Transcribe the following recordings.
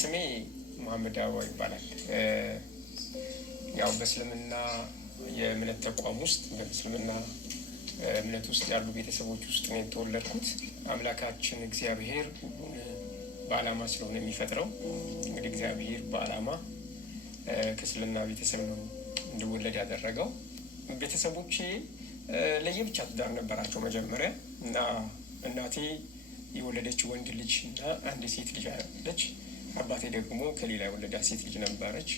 ስሜ መሐመድ አዋ ይባላል። ያው በእስልምና የእምነት ተቋም ውስጥ በእስልምና እምነት ውስጥ ያሉ ቤተሰቦች ውስጥ ነው የተወለድኩት። አምላካችን እግዚአብሔር ሁሉን በዓላማ ስለሆነ የሚፈጥረው እንግዲህ እግዚአብሔር በዓላማ ከእስልምና ቤተሰብ ነው እንድወለድ ያደረገው። ቤተሰቦቼ ለየብቻ ትዳር ነበራቸው መጀመሪያ እና እናቴ የወለደች ወንድ ልጅ እና አንድ ሴት ልጅ አለች። አባቴ ደግሞ ከሌላ የወለዳ ሴት ልጅ ነበረች።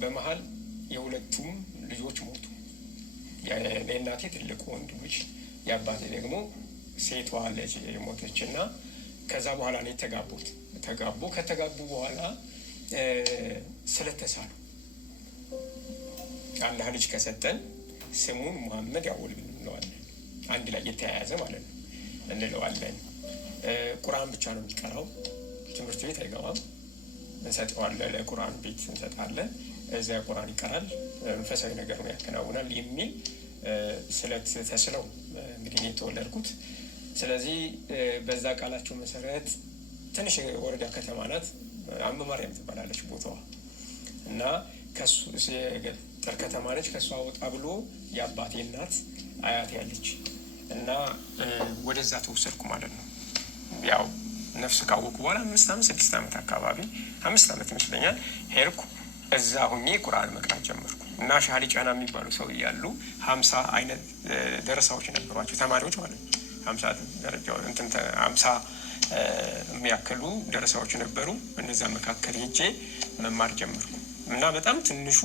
በመሀል የሁለቱም ልጆች ሞቱ። የእናቴ ትልቁ ወንድ ልጅ፣ የአባቴ ደግሞ ሴቷ ልጅ ሞተች እና ከዛ በኋላ ነው ተጋቡ። ከተጋቡ በኋላ ስለተሳሉ አላህ ልጅ ከሰጠን ስሙን ሙሐመድ ያወል እንለዋለን። አንድ ላይ የተያያዘ ማለት ነው እንለዋለን። ቁርአን ብቻ ነው የሚቀራው፣ ትምህርት ቤት አይገባም። እንሰጠዋለን፣ ለቁርአን ቤት እንሰጣለን። እዚያ ቁርአን ይቀራል፣ መንፈሳዊ ነገር ነው ያከናውናል የሚል ስለት ተስለው እንግዲህ የተወለድኩት። ስለዚህ በዛ ቃላቸው መሰረት ትንሽ ወረዳ ከተማ ናት፣ አመማርያም ትባላለች ቦታዋ እና ከሱ የገጠር ከተማ ነች። ከሷ ወጣ ብሎ የአባቴ እናት አያቴ ያለች እና ወደዛ ተወሰድኩ ማለት ነው። ያው ነፍስ ካወቁ በኋላ 5 ዓመት 6 ዓመት አካባቢ 5 ዓመት ይመስለኛል ሄድኩ። እዛ ሁኜ ቁርአን መቅራት ጀመርኩ እና ሻህሊ ጫና የሚባሉ ሰው እያሉ 50 አይነት ደረሳዎች ነበሯቸው፣ ተማሪዎች ማለት ነው። 50 ደረጃ 50 የሚያክሉ ደረሳዎች ነበሩ። እነዛ መካከል ሄጄ መማር ጀመርኩ እና በጣም ትንሹ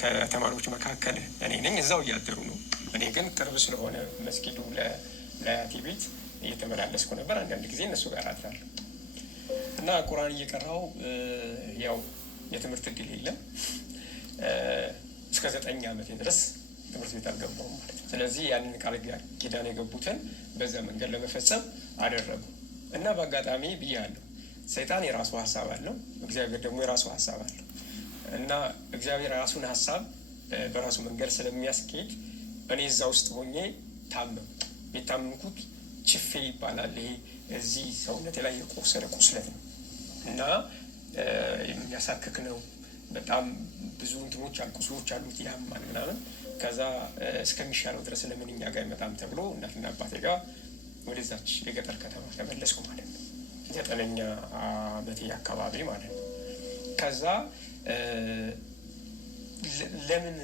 ከተማሪዎች መካከል እኔ ነኝ። እዛው እያደሩ ነው። እኔ ግን ቅርብ ስለሆነ መስጊዱ ለአያቴ ቤት እየተመላለስኩ ነበር። አንዳንድ ጊዜ እነሱ ጋር አድራለሁ እና ቁርአን እየቀራው ያው የትምህርት እድል የለም። እስከ 9 ዓመቴ ድረስ ትምህርት ቤት አልገባሁም ማለት ነው። ስለዚህ ያንን ቃል ኪዳን የገቡትን በዛ መንገድ ለመፈጸም አደረጉ እና በአጋጣሚ ብያለሁ፣ ሰይጣን የራሱ ሀሳብ አለው፣ እግዚአብሔር ደግሞ የራሱ ሀሳብ አለው እና እግዚአብሔር የራሱን ሀሳብ በራሱ መንገድ ስለሚያስኬድ እኔ እዛ ውስጥ ሆኜ ታመምኩ። የታመምኩት ችፌ ይባላል። ይሄ እዚህ ሰውነቴ ላይ የቆሰለ ቁስለት ነው እና የሚያሳክክ ነው። በጣም ብዙ እንትኖች ቁስሎች አሉት፣ ያማል ምናምን። ከዛ እስከሚሻለው ድረስ ለምን እኛ ጋር አይመጣም ተብሎ እናትና አባቴ ጋር ወደዛች የገጠር ከተማ ተመለስኩ ማለት ነው። 9ኛ ዓመቴ አካባቢ ማለት ነው። ከዛ ለምን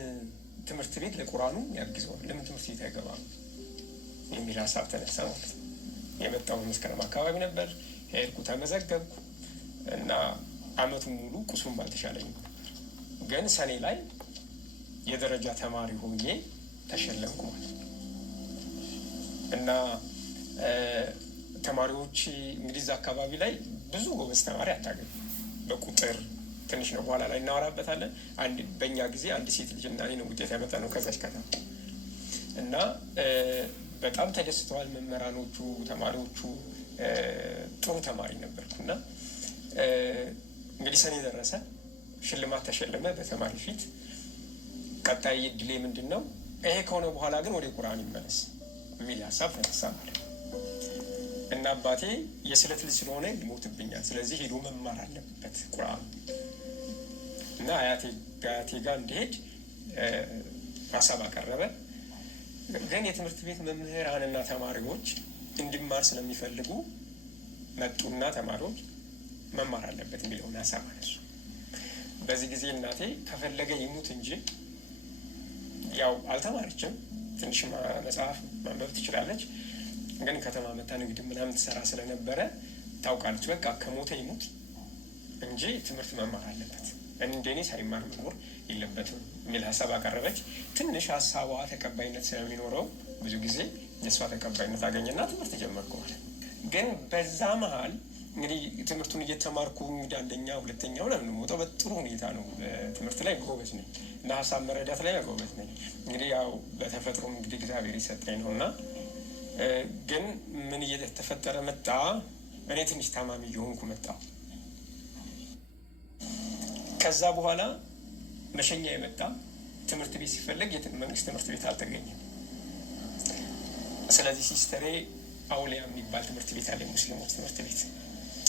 ትምህርት ቤት ለቁርአኑ ያግዘዋል፣ ለምን ትምህርት ቤት አይገባም የሚል ሀሳብ ተነሳ ማለት ነው። የመጣው መስከረም አካባቢ ነበር። ሄድኩ፣ ተመዘገብኩ እና አመቱን ሙሉ ቁስሉም አልተሻለኝም ነበር። ግን ሰኔ ላይ የደረጃ ተማሪ ሆኜ ተሸለምኩ ማለት ነው እና ተማሪዎች እንግዲህ እዛ አካባቢ ላይ ብዙ ጎበዝ ተማሪ አታገኙ። በቁጥር ትንሽ ነው፣ በኋላ ላይ እናወራበታለን። በእኛ ጊዜ አንድ ሴት ልጅ እና እኔ ነው ውጤት ያመጣ ነው ከዛች ከተማ እና በጣም ተደስተዋል መምህራኖቹ፣ ተማሪዎቹ። ጥሩ ተማሪ ነበርኩ እና እንግዲህ ሰኔ ደረሰ፣ ሽልማት ተሸለመ በተማሪ ፊት። ቀጣይ እድሌ ምንድን ነው? ይሄ ከሆነ በኋላ ግን ወደ ቁርአን ይመለስ የሚል ሀሳብ ተነሳ ማለት ነው እና አባቴ የስለት ልጅ ስለሆነ ይሞትብኛል፣ ስለዚህ ሄዶ መማር አለበት ቁርአን እና አያቴ ጋር እንዲሄድ ሀሳብ አቀረበ። ግን የትምህርት ቤት መምህራንና ተማሪዎች እንዲማር ስለሚፈልጉ መጡና ተማሪዎች መማር አለበት የሚለውን ሀሳብ አነሱ። በዚህ ጊዜ እናቴ ከፈለገ ይሙት እንጂ ያው አልተማረችም። ትንሽ መጽሐፍ ማንበብ ትችላለች፣ ግን ከተማ መታ ንግድ ምናምን ትሰራ ስለነበረ ታውቃለች። በቃ ከሞተ ይሙት እንጂ ትምህርት መማር አለበት፣ እንደኔ ሳይማር መኖር የለበትም የሚል ሀሳብ አቀረበች። ትንሽ ሀሳቧ ተቀባይነት ስለሚኖረው ብዙ ጊዜ የእሷ ተቀባይነት አገኘና ትምህርት ጀመርኩ ማለት ነው። ግን በዛ መሀል እንግዲህ ትምህርቱን እየተማርኩ እንግዲህ 1ኛ 2ኛ ምናምን የምወጣው በጥሩ ሁኔታ ነው። ትምህርት ላይ ጎበዝ ነኝ እና ሀሳብ መረዳት ላይ ጎበዝ ነኝ። እንግዲህ ያው በተፈጥሮ እንግዲህ እግዚአብሔር ይሰጠኝ ነው እና ግን ምን እየተፈጠረ መጣ፣ እኔ ትንሽ ታማሚ እየሆንኩ መጣ። ከዛ በኋላ መሸኛ የመጣ ትምህርት ቤት ሲፈለግ መንግስት ትምህርት ቤት አልተገኘም። ስለዚህ ሲስተሬ አውሊያ የሚባል ትምህርት ቤት አለ፣ ሙስሊሞች ትምህርት ቤት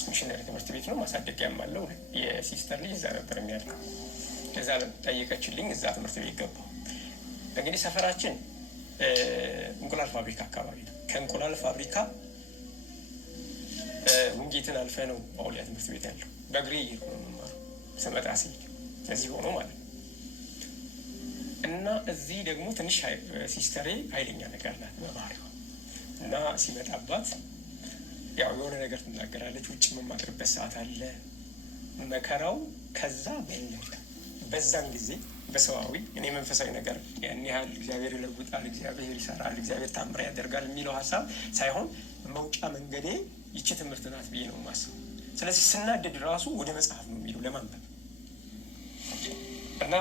ሚሽነሪ ትምህርት ቤት ነው። ማሳደጊያም አለው። የሲስተር ልጅ እዛ ነበር የሚያድገው። እዛ ጠየቀችልኝ። እዛ ትምህርት ቤት ገባሁ። እንግዲህ ሰፈራችን እንቁላል ፋብሪካ አካባቢ ነው። ከእንቁላል ፋብሪካ ውንጌትን አልፈ ነው አውሊያ ትምህርት ቤት ያለው። በእግሬ እየሄድኩ ነው የምማረው ስመጣ ሲሄድ እዚህ ሆኖ ማለት ነው። እና እዚህ ደግሞ ትንሽ ሲስተሬ ኃይለኛ ነገር ናት በባህሪዋ እና ሲመጣባት ያው የሆነ ነገር ትናገራለች። ውጭ የምማድርበት ሰዓት አለ መከራው። ከዛ በለጠ። በዛን ጊዜ በሰዋዊ እኔ መንፈሳዊ ነገር ያን ያህል እግዚአብሔር ይለውጣል፣ እግዚአብሔር ይሰራል፣ እግዚአብሔር ታምር ያደርጋል የሚለው ሀሳብ ሳይሆን መውጫ መንገዴ ይቺ ትምህርት ናት ብዬ ነው የማስበው። ስለዚህ ስናደድ ራሱ ወደ መጽሐፍ ነው የሚለው ለማንበብ እና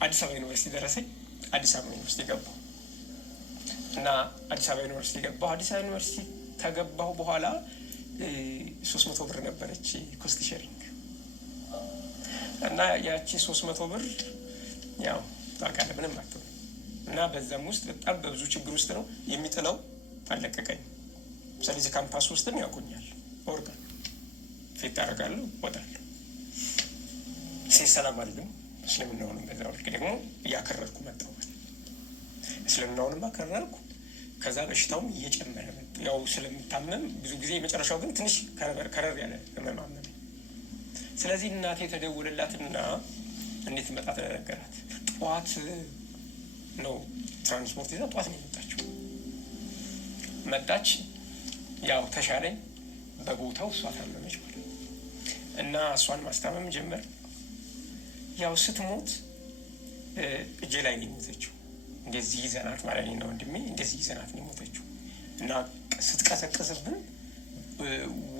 አዲስ አበባ ዩኒቨርሲቲ ደረሰኝ። አዲስ አበባ ዩኒቨርሲቲ ገባሁ እና አዲስ አበባ ዩኒቨርሲቲ ገባሁ። አዲስ አበባ ዩኒቨርሲቲ ከገባሁ በኋላ 300 ብር ነበረች ኮስት ሼሪንግ እና ያቺ 300 ብር ያው ታውቃለህ ምንም አትሆንም። እና በዛም ውስጥ በጣም በብዙ ችግር ውስጥ ነው የሚጥለው። አለቀቀኝ። ስለዚህ ካምፓስ ውስጥም ያውቁኛል። ወርቃለሁ፣ ፊት አደርጋለሁ፣ ወጣለሁ። ሴት ሰላም አልልም። እስልምናውንም በዛው ልክ ደግሞ እያከረርኩ መጣሁ። እስልምናውንም አከረርኩ። ከዛ በሽታውም እየጨመረ መጣ። ያው ስለምታመም ብዙ ጊዜ መጨረሻው ግን ትንሽ ከረር ያለ ህመማመም። ስለዚህ እናቴ ተደውልላትና እንዴት መጣ ተነገራት። ጠዋት ነው ትራንስፖርት ይዛ ጠዋት ነው የመጣችው። መጣች። ያው ተሻለኝ። በቦታው እሷ ታመመች ማለት እና እሷን ማስታመም ጀመር። ያው ስትሞት እጄ ላይ ነው የሞተችው። እንደዚህ ይዘናት ማለት ነው ወንድሜ፣ እንደዚህ ይዘናት ነው የሞተችው። እና ስትቀሰቀስብን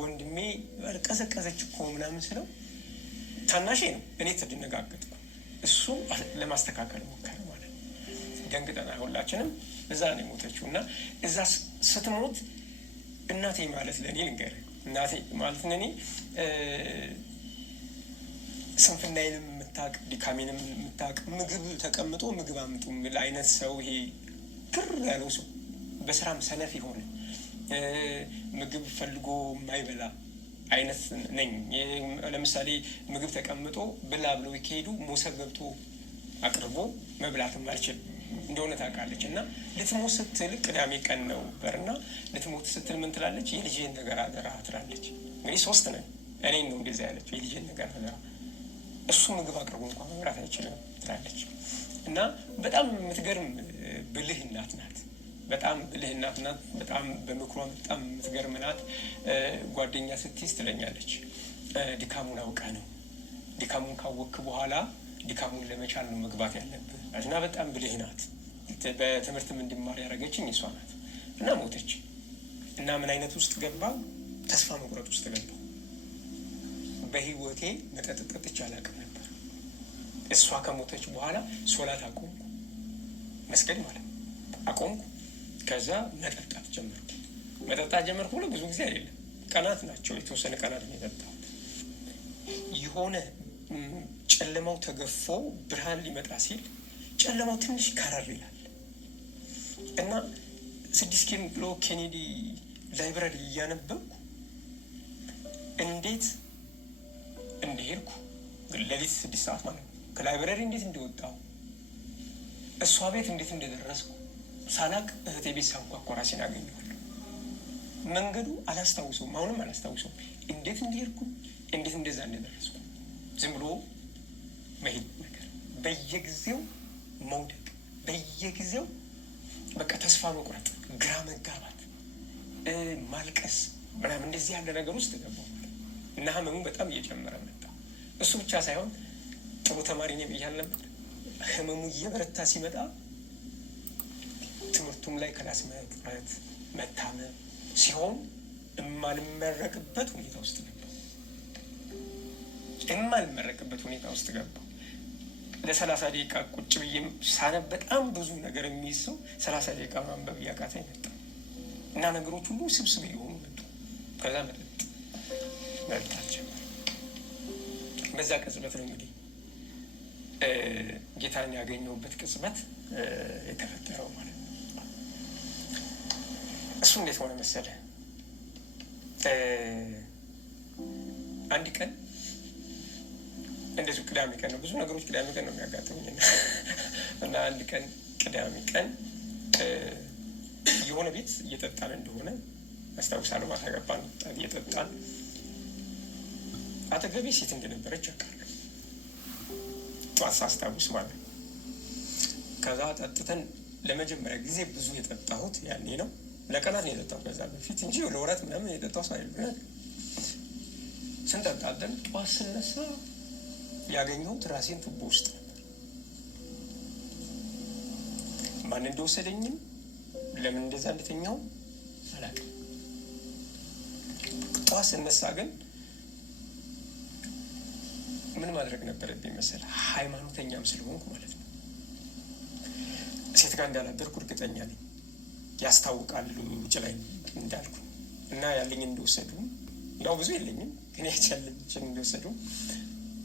ወንድሜ ቀሰቀሰች እኮ ምናምን ስለው ታናሼ ነው። እኔ ተደነጋገጥኩ። እሱ ለማስተካከል ሞከረ ማለት ነው። ደንግጠናል ሁላችንም። እዛ ነው የሞተችው። እና እዛ ስትሞት እናቴ ማለት ለእኔ ልንገርህ፣ እናቴ ማለት ለእኔ ስንፍናዬንም የምታውቅ ድካሜንም የምታውቅ ምግብ ተቀምጦ ምግብ አምጡ የሚል አይነት ሰው፣ ይሄ ግር ያለው ሰው፣ በስራም ሰነፍ የሆነ ምግብ ፈልጎ የማይበላ አይነት ነኝ። ለምሳሌ ምግብ ተቀምጦ ብላ ብለው ከሄዱ ሞሰብ ገብቶ አቅርቦ መብላትም አልችል እንደሆነ ታውቃለች። እና ልትሞት ስትል ቅዳሜ ቀን ነበር እና ልትሞት ስትል ምን ትላለች? የልጄን ነገር አደራ ትላለች። እንግዲህ 3 ነን። እኔን ነው እንደዚያ ያለችው። የልጄን ነገር አደራ፣ እሱ ምግብ አቅርቦ እንኳን መብላት አይችልም ትላለች። እና በጣም የምትገርም ብልህ እናት ናት። በጣም ብልህ እናት ናት። በጣም በምክሯ በጣም የምትገርም ናት። ጓደኛ ስትይዝ ትለኛለች፣ ድካሙን አውቃ ነው። ድካሙን ካወቅክ በኋላ ድካሙን ለመቻል ነው መግባት ያለብህ። እና በጣም ብልህ ናት። በትምህርትም እንድማር ያደረገችኝ እሷ ናት። እና ሞተች። እና ምን አይነት ውስጥ ገባ? ተስፋ መቁረጥ ውስጥ ገባ። በህይወቴ መጠጥ ጠጥቼ አላውቅም ነበር። እሷ ከሞተች በኋላ ሶላት አቆምኩ፣ መስገድ ማለት ነው አቆምኩ። ከዛ መጠጣት ጀመርኩ። ብሎ ብዙ ጊዜ አይደለም፣ ቀናት ናቸው። የተወሰነ ቀናት ነው የጠጣሁት። የሆነ ጨለማው ተገፎ ብርሃን ሊመጣ ሲል ጨለማው ትንሽ ከረር ይላል እና 6 ኪሎ ኬኔዲ ላይብረሪ እያነበብኩ እንዴት እንደሄድኩ ሌሊት 6 ሰዓት ማለት ነው ከላይብረሪ እንዴት እንደወጣሁ እሷ ቤት እንዴት እንደደረስኩ ሳላቅ እህቴ ቤት ሳንኳኳ ራሴን አገኘዋለሁ። መንገዱ አላስታውሰውም፣ አሁንም አላስታውሰውም። እንዴት እንደሄድኩ እንዴት እንደዛ እንደደረስኩ ዝም ብሎ መሄድ ነገር፣ በየጊዜው መውደቅ፣ በየጊዜው በቃ ተስፋ መቁረጥ፣ ግራ መጋባት፣ ማልቀስ ምናምን እንደዚህ ያለ ነገር ውስጥ ገባሁ እና ህመሙ በጣም እየጨመረ መጣ። እሱ ብቻ ሳይሆን ጥሩ ተማሪ ነኝ ብያል ነበር። ህመሙ እየበረታ ሲመጣ ትምህርቱም ላይ ክላስ መቅረት፣ መታመም ሲሆን የማልመረቅበት ሁኔታ ውስጥ ገባሁ። ለ30 ደቂቃ ቁጭ ብዬ ሳነብ በጣም ብዙ ነገር የሚይዝ ሰው 30 ደቂቃ ማንበብ እያቃተኝ መጣ እና ነገሮች ሁሉ ስብስብ እየሆኑ መጡ። ከዛ መጠጣት ጀመርኩ። በዛ ቅጽበት ነው እንግዲህ ጌታን ያገኘሁበት ቅጽበት የተፈጠረው ማለት ነው። እሱ እንዴት ሆነ መሰለህ? አንድ ቀን እንደዚሁ ቅዳሜ ቀን ነው፣ ብዙ ነገሮች ቅዳሜ ቀን ነው የሚያጋጥሙኝ እና አንድ ቀን ቅዳሜ ቀን የሆነ ቤት እየጠጣን እንደሆነ አስታውሳለሁ። ማታ ገባን እየጠጣን፣ አጠገቤ ሴት እንደነበረች አውቃለሁ፣ ጠዋት ሳስታውስ ማለት ነው። ከዛ ጠጥተን ለመጀመሪያ ጊዜ ብዙ የጠጣሁት ያኔ ነው። ለቀናት ነው የጠጣሁት ከዛ በፊት እንጂ ለወራት ምናምን የጠጣሁ ሰው አይደለም። ስንጠጣለን ጠዋት ስነሳ ያገኘሁት ራሴን ቱቦ ውስጥ ነበር። ማን እንደወሰደኝም ለምን እንደዛ እንደተኛው አላውቅም። ጠዋት ስነሳ ግን ምን ማድረግ ነበረብኝ መሰለህ? ሃይማኖተኛም ስለሆንኩ ማለት ነው። ሴት ጋር እንዳላደርኩ እርግጠኛ ነኝ። ያስታውቃል ውጭ ላይ እንዳልኩ እና ያለኝ እንደወሰዱ፣ ያው ብዙ የለኝም ግን ያቻለችን እንደወሰዱ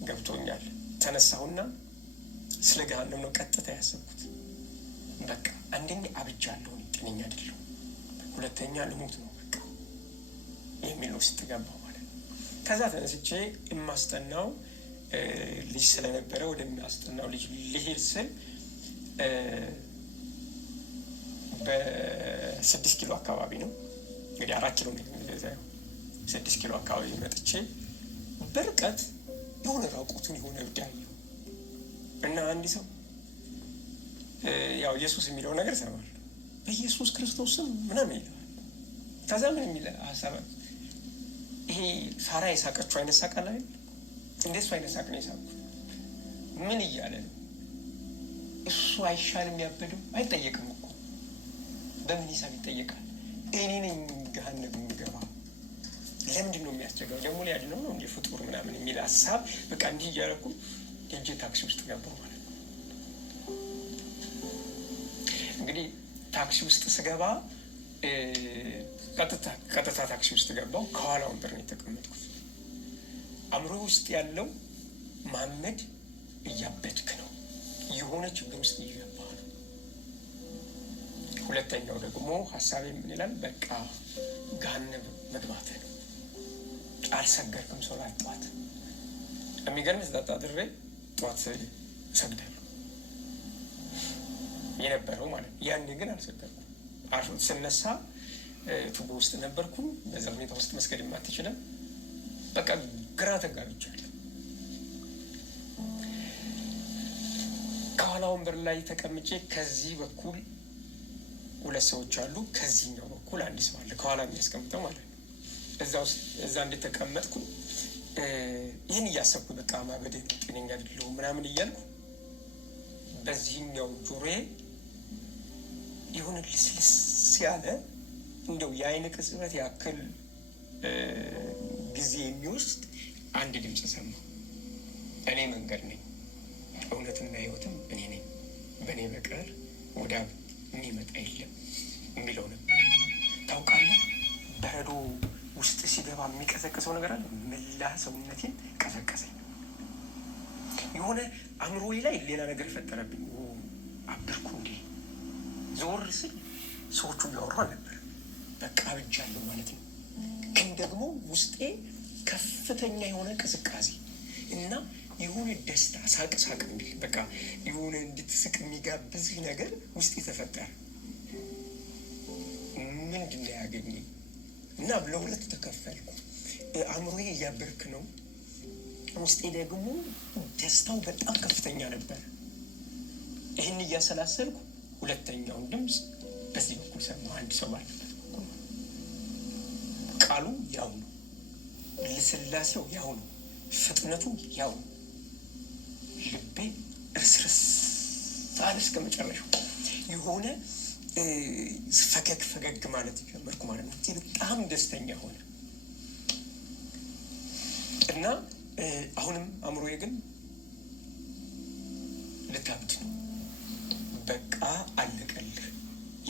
ገብቶኛል። ተነሳሁና ስለ ገሃነም ነው ቀጥታ ያሰብኩት። በቃ አንደኛ አብጃለሁ፣ ጤነኛ አይደለሁ፣ ሁለተኛ ልሞት ነው በቃ የሚል ውስጥ ገባሁ ማለት ነው። ከዛ ተነስቼ የማስጠናው ልጅ ስለነበረ ወደሚያስጠናው ልጅ ልሄድ ስል በ6 ኪሎ አካባቢ ነው እንግዲህ 4 ኪሎ ነው የሚገዛው። 6 ኪሎ አካባቢ መጥቼ በርቀት የሆነ ራቁቱን የሆነ እብድ አየሁ እና አንድ ሰው ያው ኢየሱስ የሚለው ነገር ሰማል፣ በኢየሱስ ክርስቶስም ምናምን ይለዋል። ከዛ ምን የሚል ሀሳብ ይሄ ሳራ የሳቀችው አይነት ሳቅ አለ አይደል? እንደሱ አይነት ሳቅ ነው የሳቅኩት። ምን እያለ ነው እሱ? አይሻልም ያበደው? አይጠየቅም እኮ በምን ሂሳብ ይጠየቃል? እኔ ነኝ ገሃነም የምገባ፣ ለምንድን ነው የሚያስቸግረው? ደግሞ ሊያድነው ነው እንደ ፍጡር ምናምን የሚል ሀሳብ በቃ እንዲህ እያደረኩ እጄ ታክሲ ውስጥ ገባሁ ማለት ነው። እንግዲህ ታክሲ ውስጥ ስገባ ቀጥታ ታክሲ ውስጥ ገባሁ። ከኋላ ወንበር ነው የተቀመጥኩት። አእምሮ ውስጥ ያለው መሐመድ እያበድክ ነው፣ የሆነ ችግር ውስጥ እየገባ ነው። ሁለተኛው ደግሞ ሀሳቤ ምን ይላል? በቃ ገሃነም መግባትህ ነው። አልሰገድክም ሶላት ጠዋት። የሚገርምህ ተጣጥሬ ጠዋት እሰግዳለሁ የነበረው ማለት ነው። ያኔ ግን አልሰገድኩም። ስነሳ ቱቦ ውስጥ ነበርኩ። በዛ ሁኔታ ውስጥ መስገድ የማትችልም በቃ ግራ ተጋብቻለሁ። ከኋላ ወንበር ላይ ተቀምጬ ከዚህ በኩል 2 ሰዎች አሉ፣ ከዚህኛው በኩል አንድ ሰው አለ፣ ከኋላ የሚያስቀምጠው ማለት ነው። እዛ እንደተቀመጥኩ ይህን እያሰብኩ በቃ ማበዴ ጤነኛ አይደለሁም ምናምን እያልኩ በዚህኛው ጆሮዬ የሆነ ልስልስ ያለ እንደው የአይን ቅጽበት ያክል ጊዜ የሚወስድ አንድ ድምፅ ሰማሁ። እኔ መንገድ ነኝ፣ እውነትና ሕይወትም እኔ ነኝ፣ በእኔ በቀር ወደ አብ የሚመጣ የለም የሚለው ነበር። ታውቃለህ፣ በረዶ ውስጥ ሲገባ የሚቀዘቅዘው ነገር አለ። መላ ሰውነቴን ቀዘቀዘኝ። የሆነ አእምሮዬ ላይ ሌላ ነገር ፈጠረብኝ። አበርኩ እንዴ! ዞር ስል ሰዎቹ እያወሩ ነበር። በቃ አብጃለሁ ማለት ነው። ግን ደግሞ ውስጤ ከፍተኛ የሆነ ቅዝቃዜ እና የሆነ ደስታ ሳቅ የሚል በቃ የሆነ እንድትስቅ የሚጋብዝህ ነገር ውስጤ ተፈጠረ። ምንድን ነው ያገኘኝ? እና ለሁለት ተከፈልኩ። አእምሮዬ እያበርክ ነው፣ ውስጤ ደግሞ ደስታው በጣም ከፍተኛ ነበር። ይህን እያሰላሰልኩ ሁለተኛውን ድምፅ በዚህ በኩል ሰማሁ። አንድ ሰው ባለበት በኩል ቃሉ ያው ነው፣ ልስላሴው ያው ነው፣ ፍጥነቱ ያው ነው። ልቤ እርስርስ ሳል እስከ መጨረሻው የሆነ ፈገግ ማለት ጀመርኩ ማለት ነው። በጣም ደስተኛ ሆነ እና አሁንም አእምሮዬ ግን ልታብድ ነው፣ በቃ አለቀልህ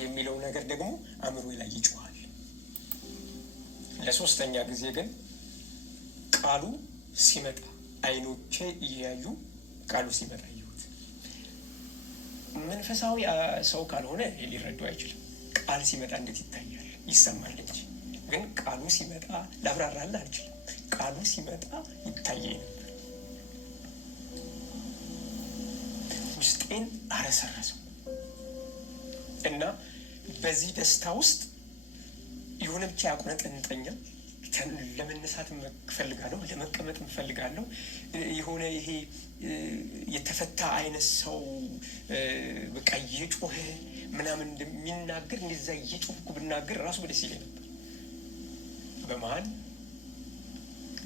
የሚለው ነገር ደግሞ አእምሮዬ ላይ ይጮሃል። ለሶስተኛ ጊዜ ግን ቃሉ ሲመጣ አይኖቼ እያዩ ቃሉ ሲመጣ ይሁት መንፈሳዊ ሰው ካልሆነ ሊረዳው አይችልም። ቃል ሲመጣ እንዴት ይታያል? ይሰማል እንጂ ግን ቃሉ ሲመጣ ላብራራልህ አልችልም። ቃሉ ሲመጣ ይታየኝ ነበር። ውስጤን አረሰረሰው እና በዚህ ደስታ ውስጥ የሆነ ብቻ ያቁነጠንጠኛል። ለመነሳት እፈልጋለሁ፣ ለመቀመጥ እፈልጋለሁ። የሆነ ይሄ የተፈታ አይነት ሰው በቃ እየጮኸ ምናምን እንደሚናገር እንደዛ እየጮህኩ ብናገር ራሱ ደስ ይለኝ ነበር። በመሀል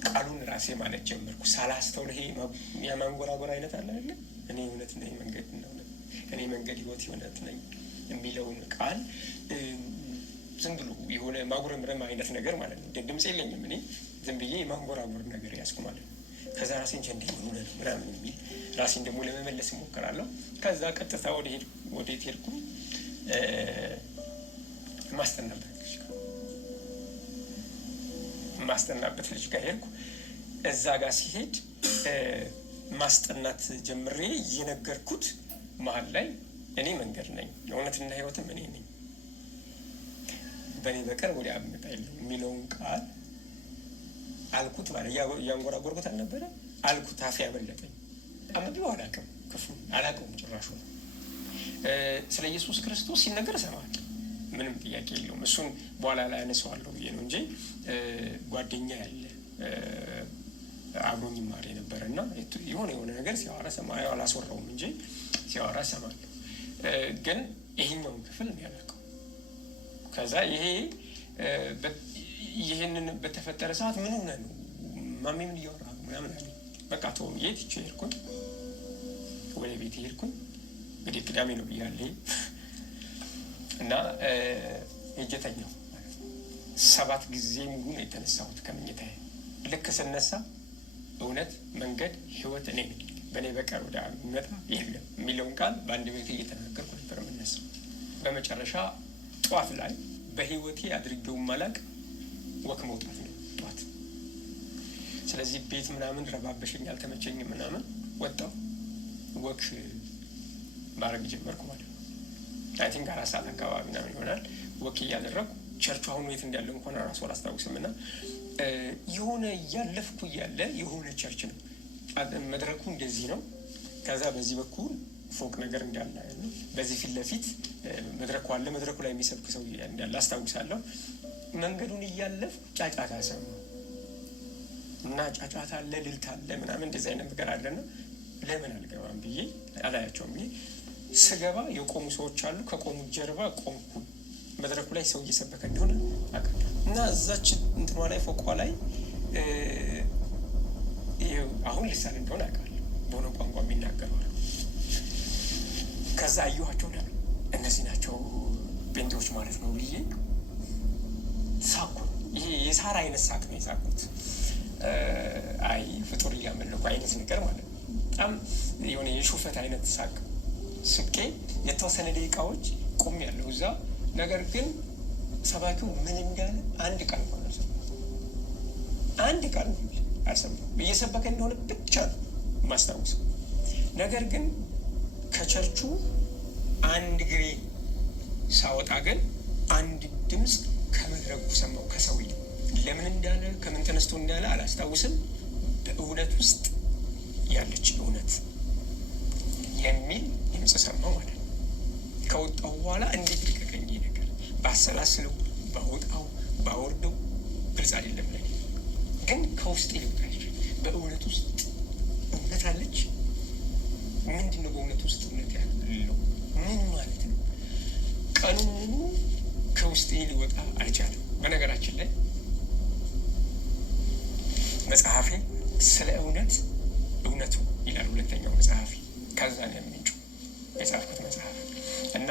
ቃሉን ራሴ ማለት ጀመርኩ ሳላስተውል። ይሄ የማንጎራጎር አይነት አለ አይደለ? እኔ እውነት ነኝ፣ መንገድ ነው፣ እኔ መንገድ ህይወት እውነት ነኝ የሚለውን ቃል ዝም ብሎ የሆነ ማጉረምረም አይነት ነገር ማለት ነው። ድምፅ የለኝም እኔ ዝም ብዬ የማንጎራጎር ነገር ያዝኩ ማለት ነው። ከዛ ራሴን ቸንዴ ሆነ ምናምን የሚል ራሴን ደግሞ ለመመለስ እሞክራለሁ። ከዛ ቀጥታ ወዴት ሄድኩ? ማስጠናበት ልጅ ጋር ሄድኩ። እዛ ጋር ሲሄድ ማስጠናት ጀምሬ እየነገርኩት መሀል ላይ እኔ መንገድ ነኝ፣ እውነትና ህይወትም እኔ ነኝ፣ በእኔ በቀር ወዲያ አብ የለም የሚለውን ቃል አልኩት። ማለት እያንጎራጎርኩት አልነበረ አልኩት። አፌ ያበለጠኝ አመቢው አላውቅም፣ ክፉ አላውቀውም ጭራሹ ነው። ስለ ኢየሱስ ክርስቶስ ሲነገር እሰማለሁ፣ ምንም ጥያቄ የለውም። እሱን በኋላ ላይ አነሳዋለሁ ብዬ ነው እንጂ ጓደኛ ያለ አብሮኝ ማር የነበረ እና የሆነ ነገር ሲያወራ ሰማያው አላስወራውም እንጂ ሲያወራ ሰማለሁ። ግን ይሄኛውን ክፍል ነው ያላውቀው። ከዛ ይህንን በተፈጠረ ሰዓት ምን ሆነ ነው ማሜ ምን እያወራ ነው ምናምን አለ። በቃ ተው ብዬ ትቼ ሄድኩኝ፣ ወደ ቤት ሄድኩኝ። እንግዲህ ቅዳሜ ነው ብያለሁ እና ሄጄ ተኛሁ። 7 ጊዜ ሙሉ ነው የተነሳሁት ከምኝታዬ። ልክ ስነሳ እውነት፣ መንገድ፣ ህይወት እኔ ነኝ፣ በእኔ በቀር ወደ አብ የሚመጣ የለም የሚለውን ቃል በአንድ ቤት እየተናገርኩ ነበር የምነሳው። በመጨረሻ ጠዋት ላይ በህይወቴ አድርጌው ማላቅ ወክ መውጣት ነው ጠዋት። ስለዚህ ቤት ምናምን ረባበሸኝ፣ አልተመቸኝ ምናምን ወጣሁ፣ ወክ ማድረግ ጀመርኩ ማለት ነው። አይ ቲንክ 4 ሰዓት አካባቢ ምናምን ይሆናል ወክ እያደረግኩ። ቸርቹ አሁን የት እንዳለ እንኳን ራሱ አላስታውስም። እና የሆነ እያለፍኩ እያለ የሆነ ቸርች ነው፣ መድረኩ እንደዚህ ነው። ከዛ በዚህ በኩል ፎቅ ነገር እንዳለ ነው፣ በዚህ ፊት ለፊት መድረኩ አለ። መድረኩ ላይ የሚሰብክ ሰው እንዳለ አስታውሳለሁ። መንገዱን እያለፍኩ ጫጫታ ሰማሁ እና ጫጫታ አለ፣ ልልታ አለ ምናምን እንደዚህ አይነት ነገር አለና ለምን አልገባም ብዬ አላያቸውም ብዬ ስገባ የቆሙ ሰዎች አሉ። ከቆሙ ጀርባ ቆምኩ። መድረኩ ላይ ሰው እየሰበከ እንደሆነ አውቃለሁ። እና እዛች እንትኗ ላይ ፎቋ ላይ አሁን ልሳን እንደሆነ አውቃለሁ፣ በሆነ ቋንቋ የሚናገሩ አሉ። ከዛ አየኋቸው ለ እነዚህ ናቸው ጴንጤዎች ማለት ነው ብዬ ሳኩ። ይሄ የሳር አይነት ሳቅ ነው የሳቁት። አይ ፍጡር እያመለኩ አይነት ነገር ማለት ነው። በጣም የሆነ የሹፈት አይነት ሳቅ ስቄ የተወሰነ ደቂቃዎች ቆም ያለው እዛ። ነገር ግን ሰባኪው ምን እንዳለ አንድ ቃል እንኳን አልሰማሁም። አንድ ቃል አልሰማሁም። እየሰበከ እንደሆነ ብቻ ነው የማስታውሰው። ነገር ግን ከቸርቹ አንድ ግሬ ሳወጣ ግን አንድ ድምፅ ከመድረኩ ሰማሁ። ከሰውዬው ለምን እንዳለ ከምን ተነስቶ እንዳለ አላስታውስም። በእውነት ውስጥ ያለች እውነት የሚል ድምፅ ሰማሁ ማለት ነው። ከወጣሁ በኋላ እንዴት ልቀቀኝ ነገር ባሰላስለው ባወጣው ባወርደው ግልጽ አይደለም ለኔ። ግን ከውስጥ ይልቃለች። በእውነት ውስጥ እውነት አለች። ምንድን ነው በእውነት ውስጥ እውነት ያለው ምን ማለት ነው? ቀኑን ሙሉ ከውስጤ ሊወጣ አልቻለም። በነገራችን ላይ መጽሐፌ ስለ እውነቱ ይላል ሁለተኛው መጽሐፌ። ከዛ ነው የሚንጩ የጻፍኩት መጽሐፍ እና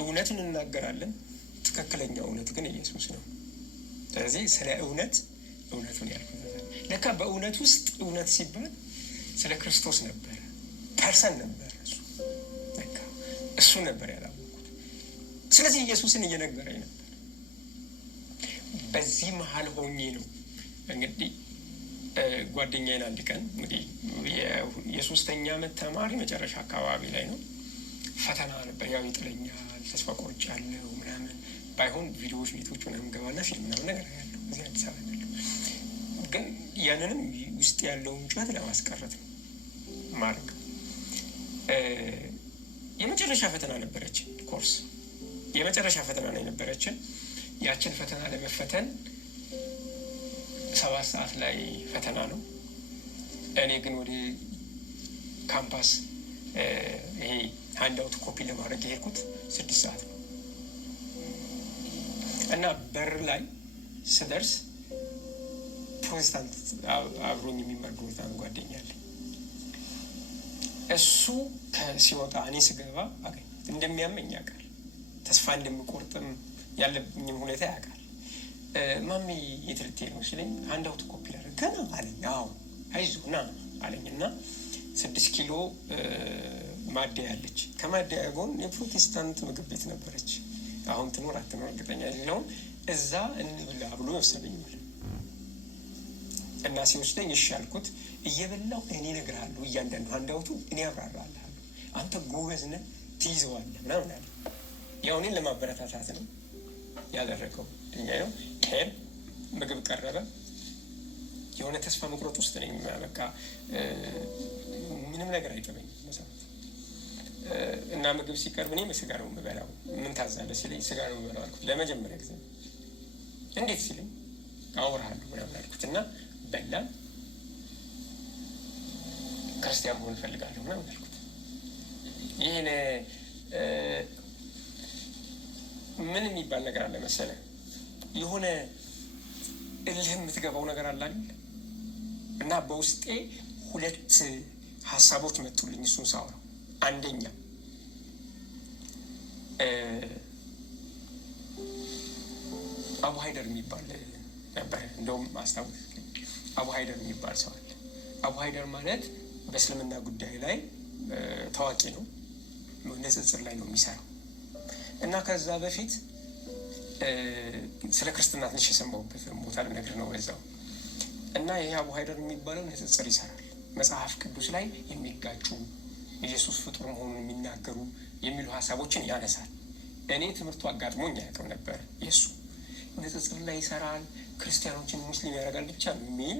እውነትን እናገራለን። ትክክለኛ እውነት ግን ኢየሱስ ነው። ስለዚህ ስለ እውነቱን ያልኩት ለካ በእውነት ውስጥ እውነት ሲባል ስለ ክርስቶስ ነበረ፣ ፐርሰን ነበረ እሱ ነበር ያላወቅኩት። ስለዚህ ኢየሱስን እየነገረኝ ነበር። በዚህ መሀል ሆኜ ነው እንግዲህ ጓደኛዬን አንድ ቀን እንግዲህ የ3ኛ ዓመት ተማሪ መጨረሻ አካባቢ ላይ ነው፣ ፈተና ነበር። ያው ይጥለኛል፣ ተስፋ ቆርጫለሁ ምናምን። ባይሆን ቪዲዮዎች ቤቶች ምናምን ገባና ፊልም ምናምን ነገር ያለው እዚህ አዲስ አበባ ያለው ያንንም ውስጥ ያለውን ጩኸት ለማስቀረት ነው ማድረግ። የመጨረሻ ፈተና ነበረችን ኮርስ፣ የመጨረሻ ፈተና ነው የነበረችን። ያችን ፈተና ለመፈተን 7 ሰዓት ላይ ፈተና ነው። እኔ ግን ወደ ካምፓስ ይሄ ሃንዳውት ኮፒ ለማድረግ የሄድኩት 6 ሰዓት ነው እና በር ላይ ስደርስ ፕሮቴስታንት አብሮኝ የሚማር ፕሮቴስታንት ጓደኛ አለ። እሱ ሲወጣ እኔ ስገባ አገኘሁት። እንደሚያመኝ ያውቃል፣ ተስፋ እንደምቆርጥም ያለብኝም ሁኔታ ያውቃል። ማሚ የት ልትሄድ ነው ሲለኝ ሃንዳውት ኮፒ ላደርግ ገና አለኝ። አዎ አይዞህ ና አለኝ እና 6 ኪሎ ማደያ ያለች፣ ከማደያ ጎን የፕሮቴስታንት ምግብ ቤት ነበረች። አሁን ትኖር አትኖር እርግጠኛ የለውም። እዛ እንብላ ብሎ ወሰደኝ ማለት እና ሲወስደኝ እሺ አልኩት። እየበላሁ እኔ እነግርሃለሁ እያንዳንዱ ሃንዳውቱ እኔ አብራራለሁ፣ አንተ ጎበዝ ነህ ትይዘዋለህ ምናምን አለ። ያው እኔን ለማበረታታት ነው ያደረገው ድንጋይ ነው። ሄድ ምግብ ቀረበ። የሆነ ተስፋ መቁረጥ ውስጥ ነኝ። በቃ ምንም ነገር አይጠበኝም መሰረት እና ምግብ ሲቀርብ እኔ ስጋ ነው የምበላው። ምን ታዛለህ ሲለኝ ስጋ ነው የምበላው አልኩት። ለመጀመሪያ ጊዜ እንዴት ሲለኝ አወራሃለሁ ምናምን አልኩት እና በላን። ክርስቲያን መሆን እፈልጋለሁ ምናምን አልኩት። ይህን ምን የሚባል ነገር አለ መሰለህ፣ የሆነ እልህ የምትገባው ነገር አለ አይደል? እና በውስጤ 2 ሀሳቦች መጡልኝ እሱን ሳወራው። አንደኛ አቡ ሀይደር የሚባል ነበር፣ እንደውም አስታውስ፣ አቡ ሀይደር የሚባል ሰው አለ። አቡ ሀይደር ማለት በእስልምና ጉዳይ ላይ ታዋቂ ነው፣ ንጽጽር ላይ ነው የሚሰራው እና ከዛ በፊት ስለ ክርስትና ትንሽ የሰማሁበት ቦታ ልነግርህ ነው በዛው። እና ይሄ አቡ ሀይደር የሚባለው ንጽጽር ይሰራል። መጽሐፍ ቅዱስ ላይ የሚጋጩ ኢየሱስ ፍጡር መሆኑን የሚናገሩ የሚሉ ሀሳቦችን ያነሳል። እኔ ትምህርቱ አጋጥሞኝ አያውቅም ነበር። የእሱ ንጽጽር ላይ ይሰራል፣ ክርስቲያኖችን ሙስሊም ያደርጋል ብቻ የሚል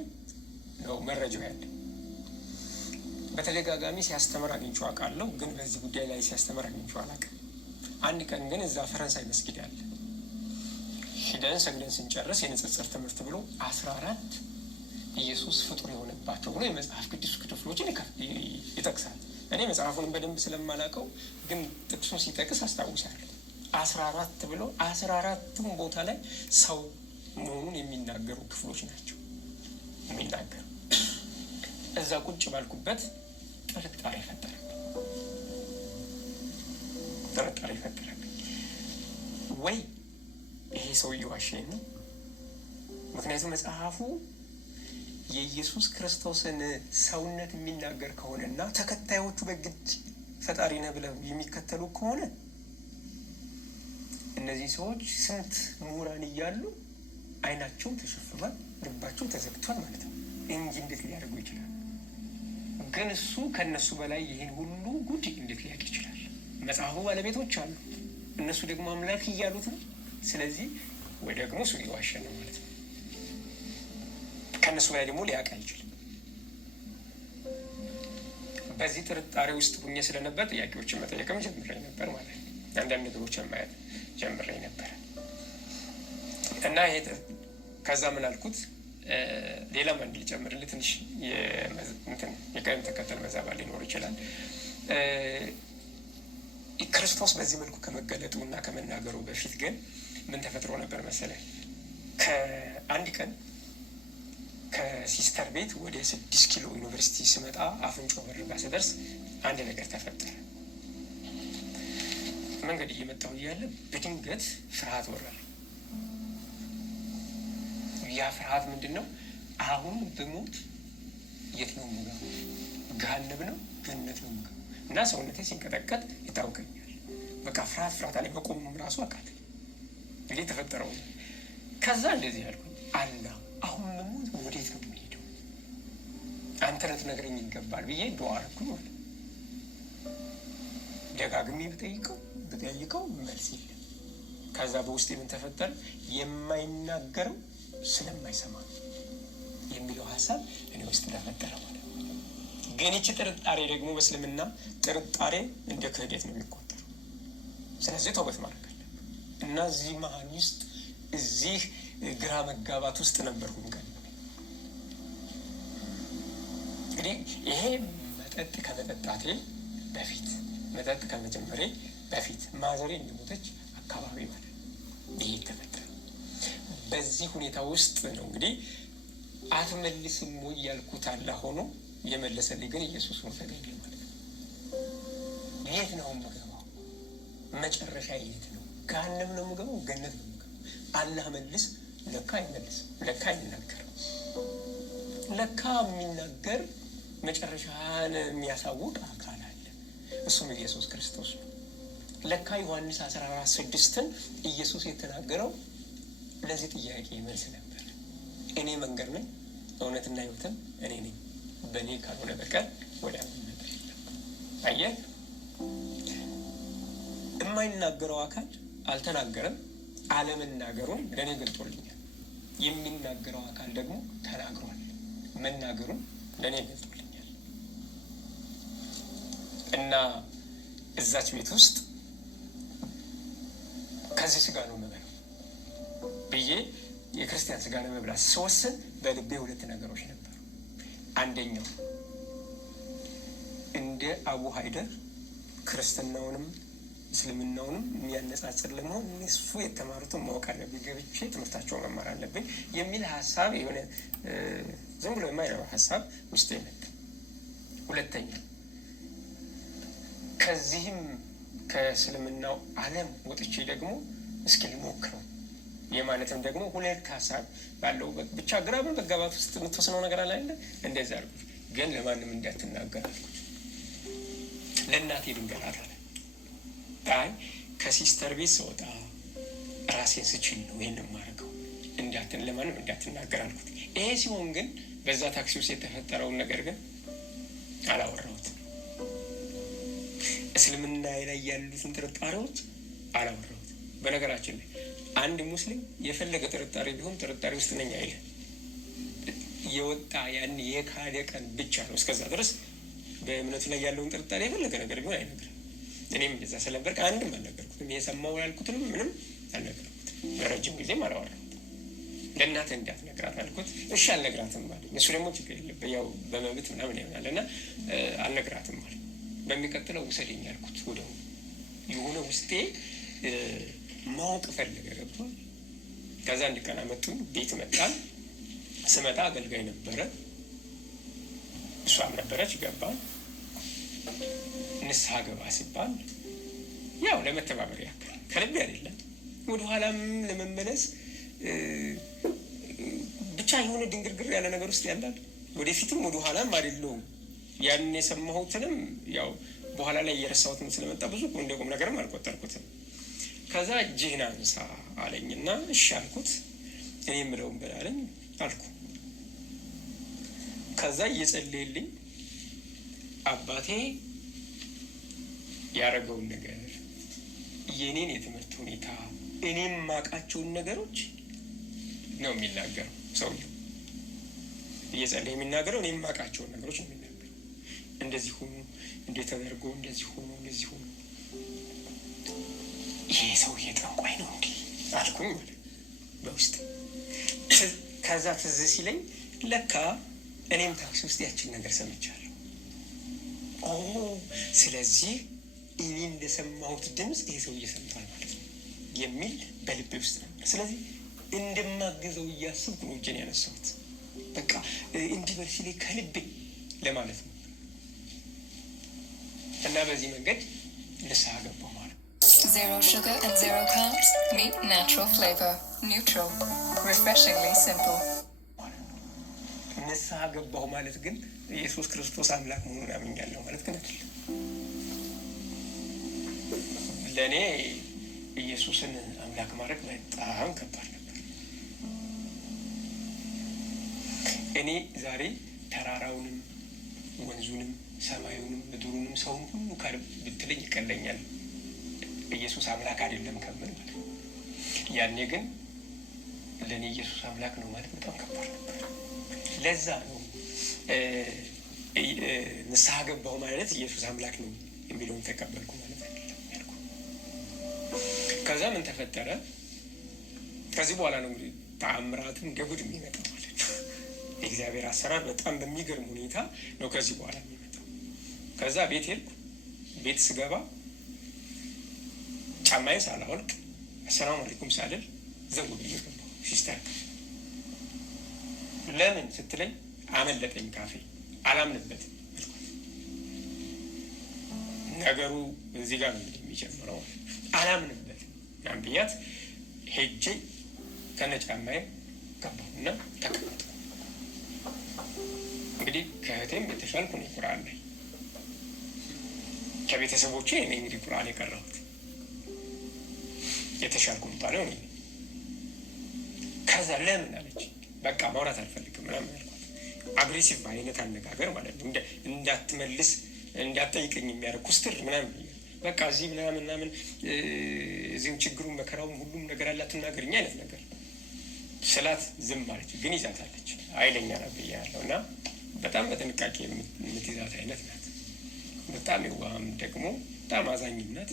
ነው መረጃው ያለ። በተደጋጋሚ ሲያስተምር አግኝቼው አውቃለሁ፣ ግን በዚህ ጉዳይ ላይ ሲያስተምር አግኝቼው አላውቅም። አንድ ቀን ግን እዛ ፈረንሳይ መስጊድ አለ ሂደን ሰግደን ስንጨርስ የንጽጽር ትምህርት ብሎ 14 ኢየሱስ ፍጡር የሆነባቸው ብሎ የመጽሐፍ ቅዱስ ክፍሎችን ይጠቅሳል። እኔ መጽሐፉንም በደንብ ስለማላውቀው ግን ጥቅሱን ሲጠቅስ አስታውሳለሁ። 14 ብሎ 14ቱም ቦታ ላይ ሰው መሆኑን የሚናገሩ ክፍሎች ናቸው የሚናገሩ። እዛ ቁጭ ባልኩበት ጥርጣሬ ፈጠረብኝ። ወይ ይሄ ሰው እየዋሸኝ ነው? ምክንያቱም መጽሐፉ የኢየሱስ ክርስቶስን ሰውነት የሚናገር ከሆነ እና ተከታዮቹ በግድ ፈጣሪ ነህ ብለው የሚከተሉ ከሆነ እነዚህ ሰዎች ስንት ምሁራን እያሉ አይናቸው ተሸፍኗል፣ ልባቸው ተዘግቷል ማለት ነው እንጂ እንዴት ሊያደርጉ ይችላል? ግን እሱ ከእነሱ በላይ ይህን ሁሉ ጉድ እንዴት ሊያውቅ ይችላል? መጽሐፉ ባለቤቶች አሉ፣ እነሱ ደግሞ አምላክ እያሉት ነው። ስለዚህ ወይ ደግሞ እሱ እየዋሸ ነው ማለት ነው። ከእነሱ በላይ ደግሞ ሊያውቅ አይችልም። በዚህ ጥርጣሬ ውስጥ ሁኜ ስለነበር ጥያቄዎችን መጠየቅም ጀምሬ ነበር ማለት ነው። አንዳንድ ነገሮችን ማየት ጀምሬ ነበር እና ይሄ ከዛ ምን አልኩት፣ ሌላም አንድ ልጨምርልህ፣ ትንሽ የቅደም ተከተል መዛባት ሊኖር ይችላል። ክርስቶስ በዚህ መልኩ ከመገለጡ እና ከመናገሩ በፊት ግን ምን ተፈጥሮ ነበር መሰለህ? ከአንድ ቀን ከሲስተር ቤት ወደ 6 ኪሎ ዩኒቨርሲቲ ስመጣ አፍንጮ በር ጋር ስደርስ አንድ ነገር ተፈጠረ። መንገድ እየመጣሁ እያለ በድንገት ፍርሃት ወረረ። ያ ፍርሃት ምንድን ነው? አሁን ብሞት የት ነው የምገባው? ገሃነም ነው ገነት ነው የምገባው? እና ሰውነቴ ሲንቀጠቀጥ ይታወቀኛል። በቃ ፍርሃት ላይ መቆሙም ራሱ አቃተኝ። እንግዲህ ተፈጠረው። ከዛ እንደዚህ ያልኩኝ፣ አላህ አሁን መሞት ወዴት ነው የሚሄደው? አንተ ልትነግረኝ ይገባል ብዬ ዱዓ አደረኩኝ ማለት ነው። ደጋግሜ ብጠይቀው መልስ የለም። ከዛ በውስጥ ምን ተፈጠረ? የማይናገረው ስለማይሰማ ነው። የሚለው ሀሳብ እኔ ውስጥ ተፈጠረ ማለት ነው። ግን ይቺ ጥርጣሬ ደግሞ በእስልምና ጥርጣሬ እንደ ክህደት ነው የሚቆጠረው። ስለዚህ ተውበት ማድረግ አለብን እና እዚህ መሀል ውስጥ እዚህ ግራ መጋባት ውስጥ ነበርኩኝ። እንግዲህ ይሄ መጠጥ ከመጠጣቴ በፊት መጠጥ ከመጀመሬ በፊት ማዘሬ እንደሞተች አካባቢ ማለት ይሄ ተፈጠረ። በዚህ ሁኔታ ውስጥ ነው እንግዲህ አትመልስም ወይ ያልኩት አላህ ሆኖ የመለሰልኝ ግን ኢየሱስ ነው ተገኘ ማለት ነው። የት ነው የምገባው? መጨረሻ የት ነው? ገሃነም ነው የምገባው? ገነት ነው የምገባው? አላህ መልስ። ለካ አይመልስም። ለካ አይናገርም። ለካ የሚናገር መጨረሻን የሚያሳውቅ አካል አለ። እሱም ኢየሱስ ክርስቶስ ነው። ለካ ዮሐንስ 14:6 ኢየሱስ የተናገረው ለዚህ ጥያቄ መልስ ነበር። እኔ መንገድ ነኝ፣ እውነትና ሕይወትም እኔ ነኝ፣ በእኔ ካልሆነ በቀር ወደ አብ የሚመጣ የለም። አየህ፣ የማይናገረው አካል አልተናገረም። አለመናገሩን ለእኔ ገልጦልኛል። የሚናገረው አካል ደግሞ ተናግሯል። መናገሩን ለእኔ ገልጦልኛል። እና እዛች ቤት ውስጥ ከዚህ ስጋ ነው የምበላው ብዬ የክርስቲያን ስጋ ነው መብላት ስወስን በልቤ ሁለት ነገሮች ነበሩ። አንደኛው እንደ አቡ ሀይደር ክርስትናውንም እስልምናውንም የሚያነጻጽር ለመሆን እነሱ የተማሩትን ማወቅ አለብኝ፣ ገብቼ ትምህርታቸውን መማር አለብኝ የሚል ሀሳብ፣ የሆነ ዝም ብሎ የማይረባ ሀሳብ ውስጥ ይመጣ። ሁለተኛ ከዚህም ከእስልምናው ዓለም ወጥቼ ደግሞ እስኪ ልሞክረው የማለትም ደግሞ ሁለት ሀሳብ ባለው ብቻ ግራ በመጋባት ውስጥ የምትወስነው ነገር አለ አይደል? እንደዚህ አልኩት። ግን ለማንም እንዳትናገር አልኩት። ለእናቴ ልንገራት አለ። አይ ከሲስተር ቤት ስወጣ ራሴን ስችል ነው ይህን የማደርገው፣ ለማንም እንዳትናገር አልኩት። ይሄ ሲሆን ግን በዛ ታክሲ ውስጥ የተፈጠረውን ነገር ግን አላወራሁትም። እስልምና ላይ ያሉትን ጥርጣሬዎች አላወራሁትም። በነገራችን ላይ አንድ ሙስሊም የፈለገ ጥርጣሬ ቢሆን ጥርጣሬ ውስጥ ነኝ አይልም። የወጣ ያን የካደ ቀን ብቻ ነው። እስከዛ ድረስ በእምነቱ ላይ ያለውን ጥርጣሬ የፈለገ ነገር ቢሆን አይነግርም። እኔም እንደዛ ስለነበር አንድም አልነገርኩትም። የሰማው ያልኩትንም ምንም አልነገርኩትም። በረጅም ጊዜም አላወራሁትም። ለእናትህ እንዳትነግራት አልኩት። እሺ አልነግራትም አለኝ። እሱ ደግሞ ችግር የለበት ያው በመብት ምናምን ይሆናል እና አልነግራትም አለኝ። በሚቀጥለው ውሰደኝ አልኩት። ወደ የሆነ ውስጤ ማወቅ ፈለገ። ገብቷል። ከዛ አንድ ቀን አመጡኝ። ቤት መጣን። ስመጣ አገልጋይ ነበረ፣ እሷም ነበረች። ገባን። ንስሐ ገባ ሲባል ያው ለመተባበር ያክል ከልቤ አይደለም፣ ወደኋላም ለመመለስ ብቻ የሆነ ድንግርግር ያለ ነገር ውስጥ ያላል። ወደፊትም ወደኋላም አይደለሁም። ያንን የሰማሁትንም ያው በኋላ ላይ እየረሳሁትም ስለመጣ ብዙ እንደ ቁም ነገርም አልቆጠርኩትም። ከዛ እጅህን አንሳ አለኝና እሺ አልኩት። እኔ የምለውን በላለኝ አልኩ። ከዛ እየጸለየልኝ አባቴ ያደረገውን ነገር፣ የኔን የትምህርት ሁኔታ፣ እኔም ማቃቸውን ነገሮች ነው የሚናገረው። ሰውየው እየጸለየ የሚናገረው እኔም ማቃቸውን ነገሮች ነው የሚናገረው። እንደዚህ ሆኑ፣ እንዴት ተደርጎ እንደዚህ ሆኑ፣ እንደዚህ ሆኑ። ይሄ ሰውዬ ጠንቋይ ነው እንዴ አልኩኝ በውስጥ። ከዛ ትዝ ሲለኝ ለካ እኔም ታክሲ ውስጥ ያችን ነገር ሰምቻለሁ። ስለዚህ እኔ እንደሰማሁት ድምፅ ይሄ ሰውዬ ሰምቷል ማለት ነው የሚል በልቤ ውስጥ ነበር። ስለዚህ እንደማግዘው እያስብኩ ነው እጄን ያነሳሁት። በቃ እንዲህ በል ሲለኝ ከልቤ ለማለት ነው። እና በዚህ መንገድ ንስሐ ገባሁ ማለት ነው። Zero sugar and 0 carbs. Meet natural flavor. Neutral. Refreshingly simple. ንስሐ ገባሁ ማለት ግን ኢየሱስ ክርስቶስ አምላክ መሆኑን አምኛለሁ ማለት ግን አይደለም። ለእኔ ኢየሱስን አምላክ ማድረግ በጣም ከባድ ነበር። እኔ ዛሬ ተራራውንም ወንዙንም ሰማዩንም ምድሩንም ሰውን ሁሉ ከርብ ብትለኝ ይቀለኛል ኢየሱስ አምላክ አይደለም ከምል ማለት ነው። ያኔ ግን ለእኔ ኢየሱስ አምላክ ነው ማለት በጣም ከባድ ነበር። ለዛ ነው ንስሐ ገባሁ ማለት ኢየሱስ አምላክ ነው የሚለውን ተቀበልኩ ማለት አይደለም ያልኩ። ከዛ ምን ተፈጠረ? ከዚህ በኋላ ነው እንግዲህ ተአምራትን እንደ ጉድ የሚመጣው ማለት ነው። የእግዚአብሔር አሰራር በጣም በሚገርም ሁኔታ ነው ከዚህ በኋላ የሚመጣው። ከዛ ቤት ሄድኩ። ቤት ስገባ ጫማዬን ሳላወልቅ አሰላሙ አለይኩም ሳልል ዘው ብዬ ገባሁ። ሲስተር ለምን ስትለኝ አመለጠኝ ካፌ አላምንበትም። ነገሩ እዚህ ጋር ነው የሚጀምረው። አላምንበትም ያን ብያት ሄጄ ከነጫማዬ ገባሁና ተቀመጥኩ። እንግዲህ ከእህቴም የተሻልኩ ነው ቁርአን ላይ ከቤተሰቦቼ እኔ እንግዲህ ቁርአን የቀረሁት የተሻልኩ ባለው እኔ። ከዛ ለምን አለች። በቃ ማውራት አልፈልግም ምናምን አልኳት። አግሬሲቭ አይነት አነጋገር ማለት ነው። እንዳትመልስ እንዳትጠይቀኝ የሚያደርግ ኩስትር ምናምን በቃ እዚህ ምናምን እዚህም ችግሩን መከራውም ሁሉም ነገር አላት ትናገርኛ አይነት ነገር ስላት ዝም ማለች። ግን ይዛታለች። ኃይለኛ ናት ብያለሁ እና በጣም በጥንቃቄ የምትይዛት አይነት ናት። በጣም የዋህም ደግሞ በጣም አዛኝም ናት